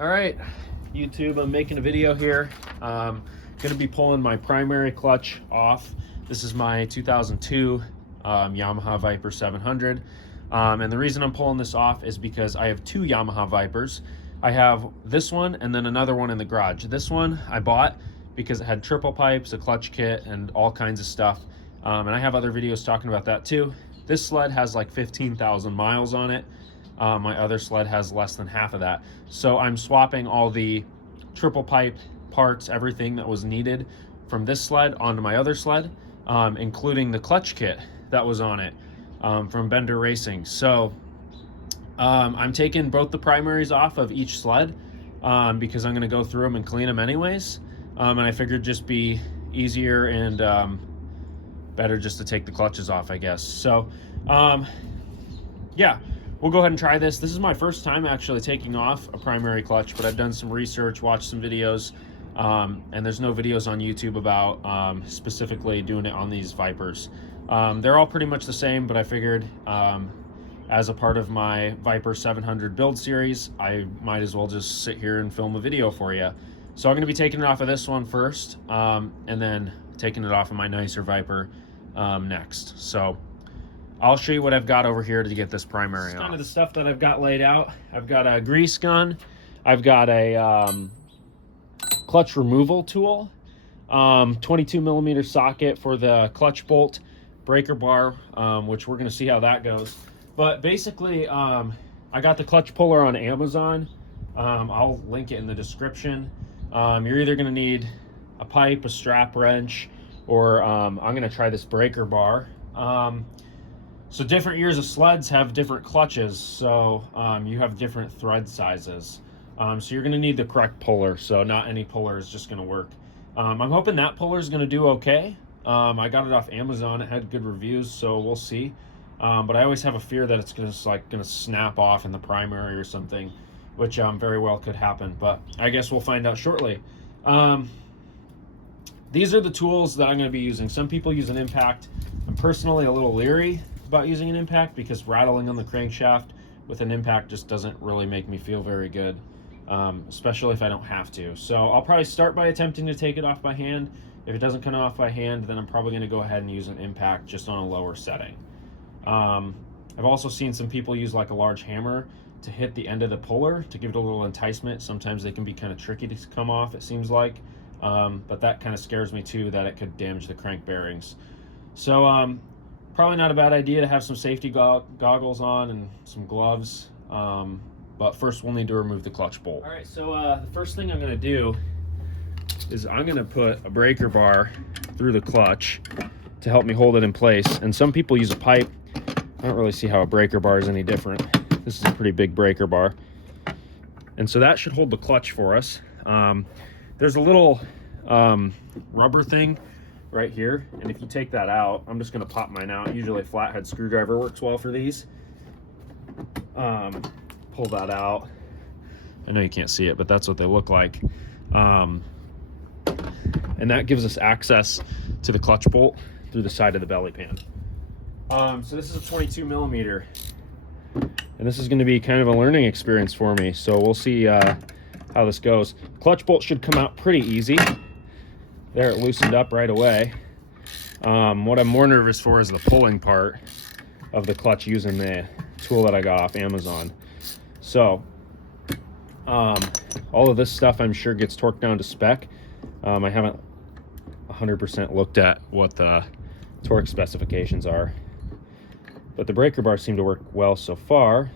All right, YouTube, I'm making a video here. Gonna be pulling my primary clutch off. This is my 2002 Yamaha Viper 700. And the reason I'm pulling this off is because I have two Yamaha Vipers. I have this one and then another one in the garage. This one I bought because it had triple pipes, a clutch kit, and all kinds of stuff. And I have other videos talking about that too. This sled has like 15,000 miles on it. My other sled has less than half of that. So I'm swapping all the triple pipe parts, everything that was needed from this sled onto my other sled, including the clutch kit that was on it from Bender Racing. So I'm taking both the primaries off of each sled because I'm going to go through them and clean them anyways. And I figured just be easier and better just to take the clutches off, I guess. So yeah, we'll go ahead and try this. This is my first time actually taking off a primary clutch, but I've done some research, watched some videos, and there's no videos on YouTube about specifically doing it on these Vipers. They're all pretty much the same, but I figured as a part of my Viper 700 build series, I might as well just sit here and film a video for you. So I'm going to be taking it off of this one first, and then taking it off of my nicer Viper next. So I'll show you what I've got over here to get this primary off. Kind of the stuff that I've got laid out. I've got a grease gun. I've got a clutch removal tool, 22 millimeter socket for the clutch bolt, breaker bar, which we're going to see how that goes. But basically, I got the clutch puller on Amazon. I'll link it in the description. You're either going to need a pipe, a strap wrench, or I'm going to try this breaker bar. So different years of sleds have different clutches, so you have different thread sizes. So you're going to need the correct puller, so not any puller is just going to work. I'm hoping that puller is going to do okay. I got it off Amazon. It had good reviews, so we'll see. But I always have a fear that it's going to snap off in the primary or something, which very well could happen. But I guess we'll find out shortly. These are the tools that I'm going to be using. Some people use an impact. I'm personally a little leery about using an impact because rattling on the crankshaft with an impact just doesn't really make me feel very good, especially if I don't have to. So I'll probably start by attempting to take it off by hand. If it doesn't come off by hand, then I'm probably going to go ahead and use an impact just on a lower setting. I've also seen some people use like a large hammer to hit the end of the puller to give it a little enticement. Sometimes they can be kind of tricky to come off, it seems like. But that kind of scares me too, that it could damage the crank bearings. So probably not a bad idea to have some safety goggles on and some gloves. But first we'll need to remove the clutch bolt. All right, so the first thing I'm going to do is I'm going to put a breaker bar through the clutch to help me hold it in place. And some people use a pipe. I don't really see how a breaker bar is any different. This is a pretty big breaker bar. And so that should hold the clutch for us. There's a little rubber thing right here, and if you take that out, I'm just going to pop mine out. Usually a flathead screwdriver works well for these. Pull that out. I know you can't see it, but that's what they look like. And that gives us access to the clutch bolt through the side of the belly pan. So this is a 22 millimeter, and this is going to be kind of a learning experience for me. So we'll see how this goes. Clutch bolt should come out pretty easy. There, it loosened up right away. What I'm more nervous for is the pulling part of the clutch using the tool that I got off Amazon. So all of this stuff I'm sure gets torqued down to spec. I haven't 100% looked at what the torque specifications are, but the breaker bars seem to work well so far.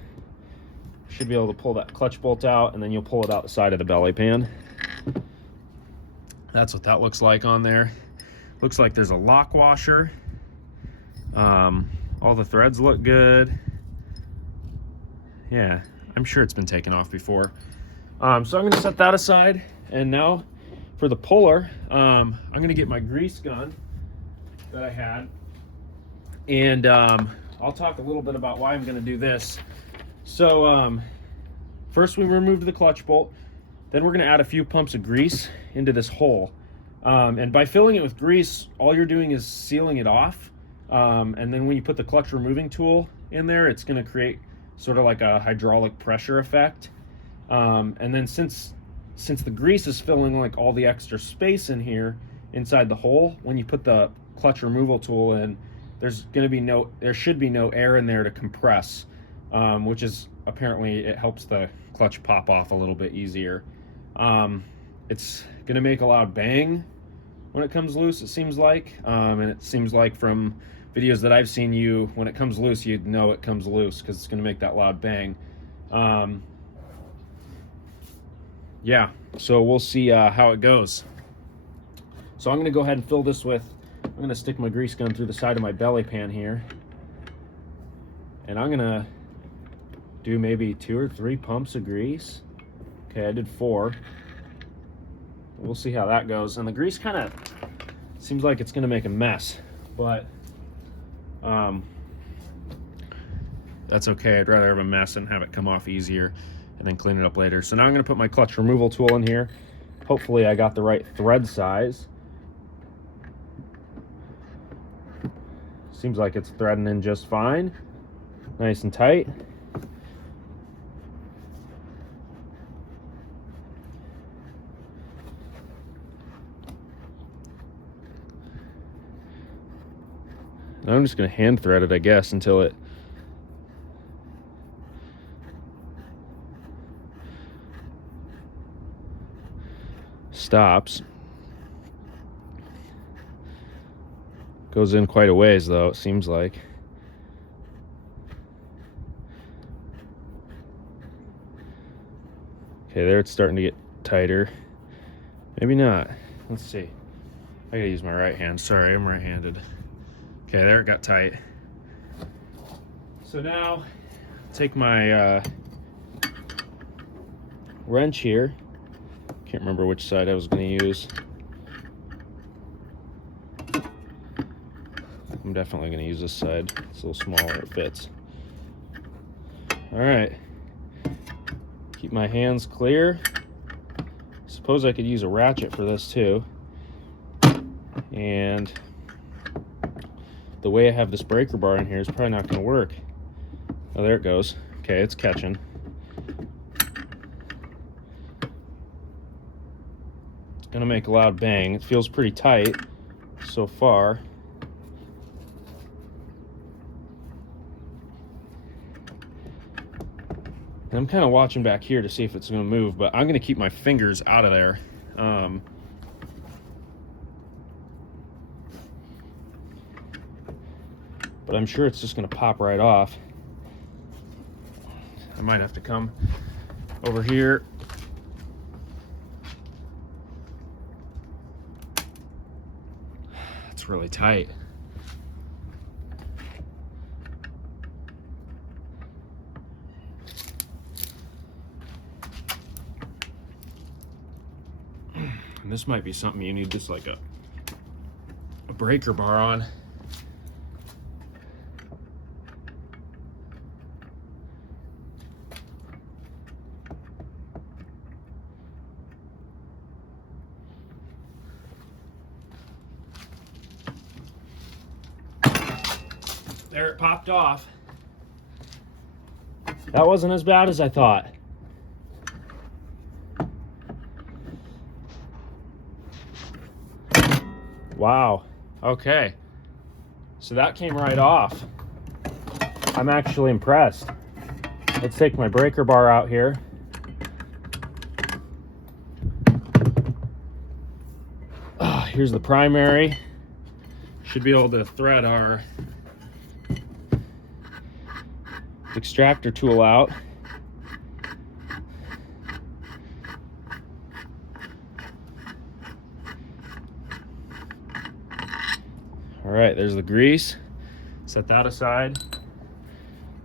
Should be able to pull that clutch bolt out, and then you'll pull it out the side of the belly pan. That's what that looks like on there. Looks like there's a lock washer. All the threads look good. Yeah, I'm sure it's been taken off before. So I'm going to set that aside, and now for the puller, I'm going to get my grease gun that I had, and I'll talk a little bit about why I'm going to do this. So first we removed the clutch bolt, then we're going to add a few pumps of grease into this hole, and by filling it with grease, all you're doing is sealing it off, and then when you put the clutch removing tool in there, it's going to create sort of like a hydraulic pressure effect, And then since the grease is filling like all the extra space in here inside the hole, when you put the clutch removal tool in, there should be no air in there to compress, which is apparently it helps the clutch pop off a little bit easier. It's gonna make a loud bang when it comes loose, it seems like, and it seems like from videos that I've seen, when it comes loose, you'd know it comes loose because it's gonna make that loud bang. Yeah, so we'll see how it goes. So I'm gonna go ahead and fill this with, I'm gonna stick my grease gun through the side of my belly pan here, and I'm gonna do maybe 2 or 3 pumps of grease. Okay, I did 4. We'll see how that goes. And the grease kind of seems like it's gonna make a mess, but that's okay. I'd rather have a mess and have it come off easier and then clean it up later. So now I'm gonna put my clutch removal tool in here. Hopefully I got the right thread size. Seems like it's threading in just fine. Nice and tight. And I'm just gonna hand thread it, I guess, until it stops. Goes in quite a ways though, it seems like. Okay, there it's starting to get tighter. Maybe not. Let's see. I gotta use my right hand. Sorry, I'm right-handed. Okay, there it got tight. So now, take my wrench here. Can't remember which side I was gonna use. I'm definitely gonna use this side. It's a little smaller, it fits. All right. Keep my hands clear. Suppose I could use a ratchet for this too. And the way I have this breaker bar in here is probably not gonna work. Oh, there it goes. Okay, it's catching. It's gonna make a loud bang. It feels pretty tight so far. And I'm kind of watching back here to see if it's gonna move, but I'm gonna keep my fingers out of there. But I'm sure it's just gonna pop right off. I might have to come over here. It's really tight. And this might be something you need just like a breaker bar on. There, it popped off. That wasn't as bad as I thought. Wow. Okay. So that came right off. I'm actually impressed. Let's take my breaker bar out here. Here's the primary. Should be able to thread our extractor tool out. All right, there's the grease. Set that aside.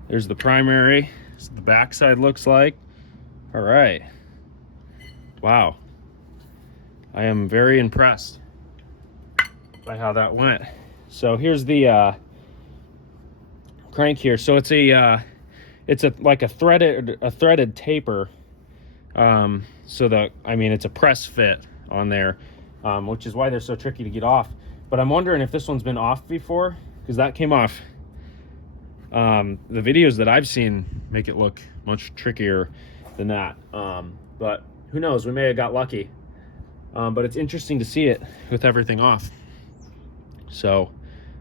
There's the primary. So the back side looks like. All right. Wow. I am very impressed by how that went. So here's the crank here. So it's like a threaded taper. So it's a press fit on there, which is why they're so tricky to get off. But I'm wondering if this one's been off before, because that came off. The videos that I've seen make it look much trickier than that. But who knows? We may have got lucky. But it's interesting to see it with everything off. So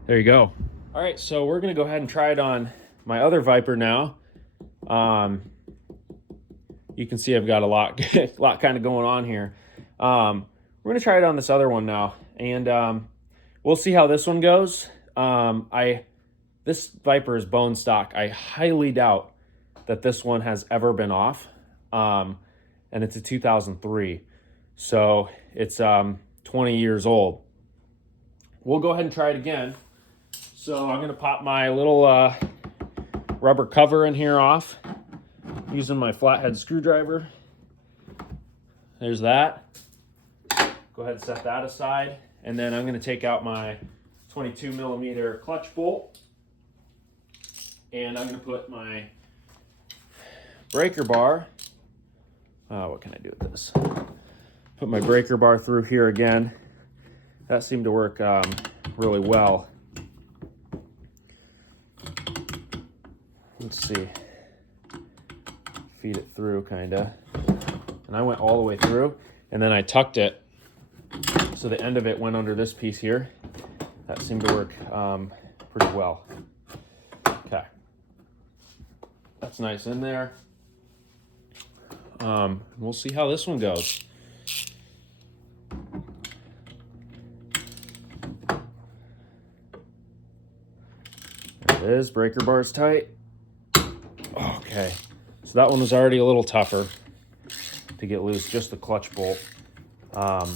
there you go. All right, so we're gonna go ahead and try it on my other Viper now. You can see I've got a lot kind of going on here. We're gonna try it on this other one now, and we'll see how this one goes. This Viper is bone stock. I highly doubt that this one has ever been off, and it's a 2003, so it's 20 years old. We'll go ahead and try it again. So I'm gonna pop my little rubber cover in here off using my flathead screwdriver. There's that. Go ahead and set that aside. And then I'm gonna take out my 22 millimeter clutch bolt. And I'm gonna put my breaker bar. What can I do with this? Put my breaker bar through here again. That seemed to work really well. Let's see. Feed it through, kinda. And I went all the way through, and then I tucked it so the end of it went under this piece here. That seemed to work pretty well. Okay. That's nice in there. We'll see how this one goes. There it is, breaker bar's tight. Okay, so that one was already a little tougher to get loose, just the clutch bolt. We'll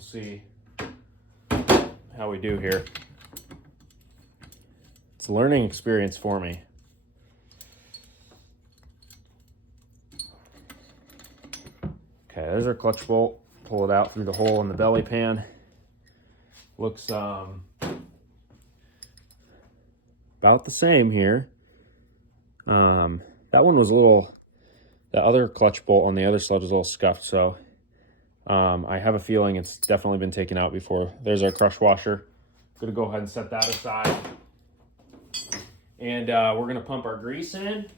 see how we do here. It's a learning experience for me. Okay, there's our clutch bolt. Pull it out through the hole in the belly pan. Looks about the same here. That one was a little, the other clutch bolt on the other sled was a little scuffed, so I have a feeling it's definitely been taken out before. There's our crush washer. Gonna go ahead and set that aside. And we're gonna pump our grease in.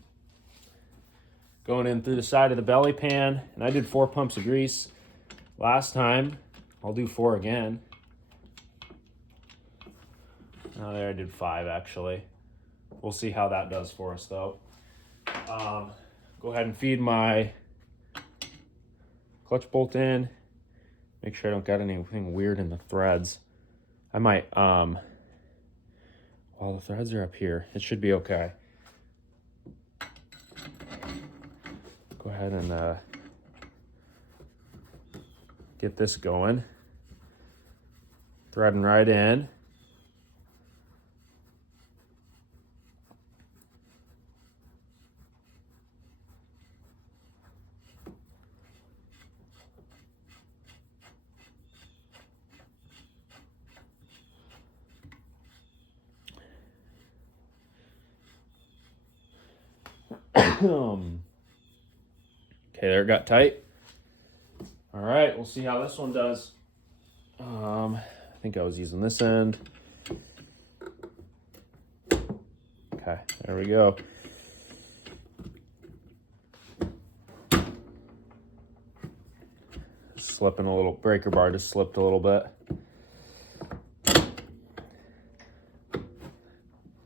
Going in through the side of the belly pan. And I did 4 pumps of grease last time. I'll do 4 again. Oh, there I did 5 actually. We'll see how that does for us though. Go ahead and feed my clutch bolt in. Make sure I don't got anything weird in the threads. I might, while the threads are up here, it should be okay. Go ahead and get this going. Threading right in. Okay, there it got tight. All right, we'll see how this one does. I think I was using this end. Okay, there we go. Slipping a little, breaker bar just slipped a little bit.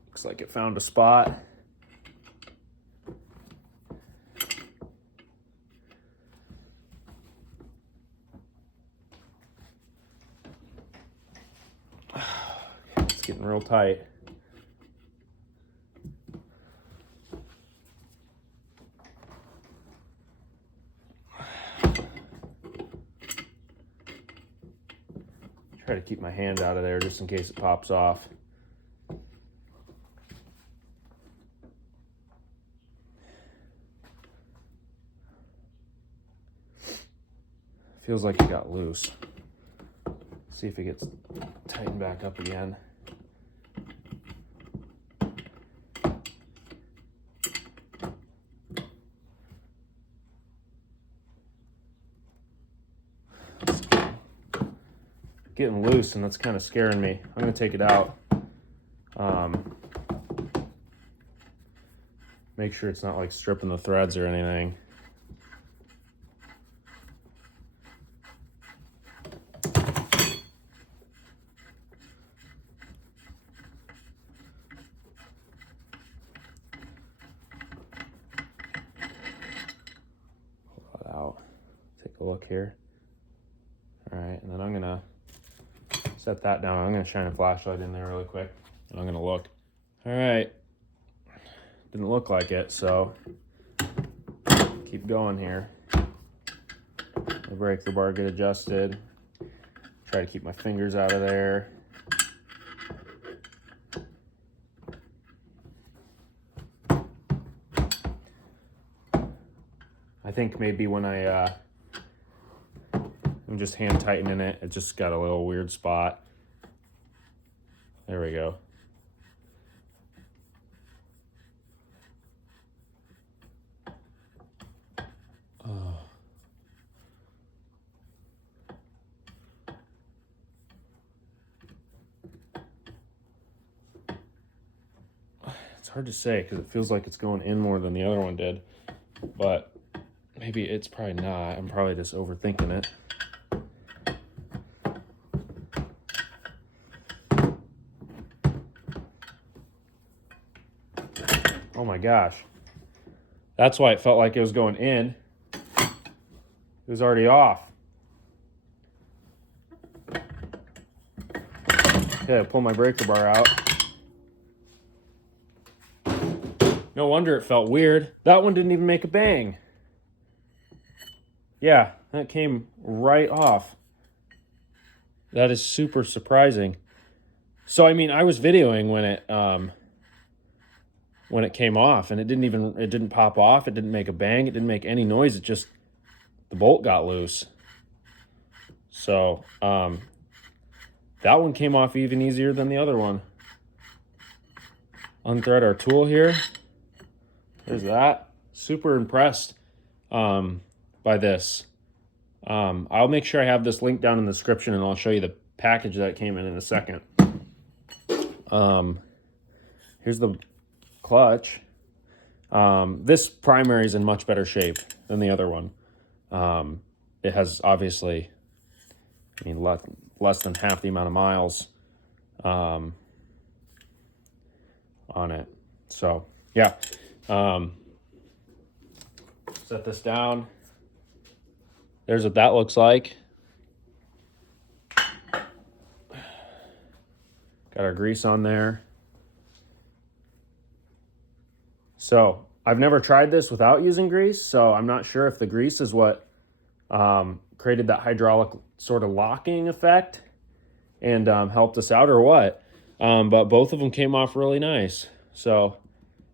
Looks like it found a spot. It's getting real tight. Try to keep my hand out of there just in case it pops off. Feels like it got loose. See if it gets tightened back up again. It's getting loose, and that's kind of scaring me. I'm gonna take it out. make sure it's not like stripping the threads or anything. Pull that out. Take a look here. All right, and then I'm gonna set that down. I'm gonna shine a flashlight in there really quick, and I'm gonna look. All right, didn't look like it, so keep going here. The breaker bar get adjusted. Try to keep my fingers out of there. I think maybe when I'm just hand tightening it, it just got a little weird spot. There we go. Oh. It's hard to say because it feels like it's going in more than the other one did, but maybe it's probably not. I'm probably just overthinking it. Oh my gosh. That's why it felt like it was going in. It was already off. Okay, I pull my breaker bar out. No wonder it felt weird. That one didn't even make a bang. Yeah, that came right off. That is super surprising. So, I mean, I was videoing when it came off, and it didn't pop off. It didn't make a bang. It didn't make any noise. It just, the bolt got loose. So, that one came off even easier than the other one. Unthread our tool here. There's that. Super impressed by this. I'll make sure I have this link down in the description, and I'll show you the package that it came in a second. Here's the clutch. This primary is in much better shape than the other one. It has obviously, I mean, less than half the amount of miles on it. So, yeah. Set this down. There's what that looks like. Got our grease on there. So I've never tried this without using grease, so I'm not sure if the grease is what created that hydraulic sort of locking effect and helped us out or what. But both of them came off really nice. So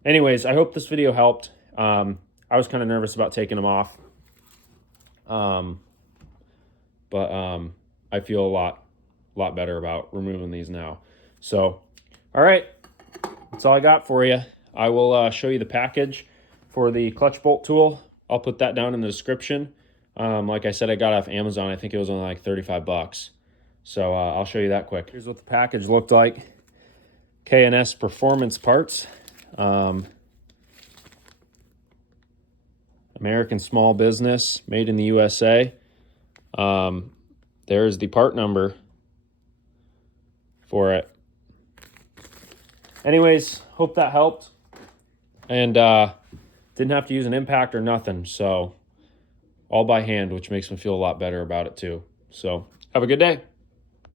anyways, I hope this video helped. I was kind of nervous about taking them off. But I feel a lot better about removing these now. So, all right, that's all I got for you. I will show you the package for the clutch bolt tool. I'll put that down in the description. Like I said, I got it off Amazon. I think it was only like 35 bucks. So I'll show you that quick. Here's what the package looked like. K&S Performance Parts. American small business, made in the USA. There's the part number for it. Anyways, hope that helped. And didn't have to use an impact or nothing. So all by hand, which makes me feel a lot better about it too. So have a good day.